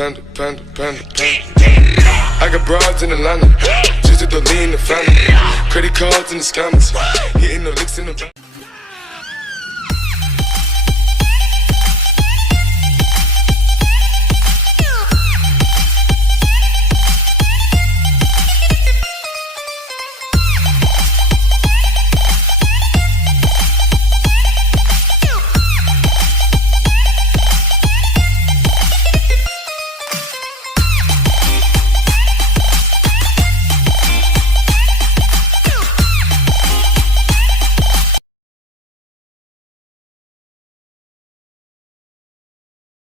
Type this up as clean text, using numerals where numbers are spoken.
I got broads in Atlanta, just to lean the family. Credit cards in the scammers, hitting the licks in the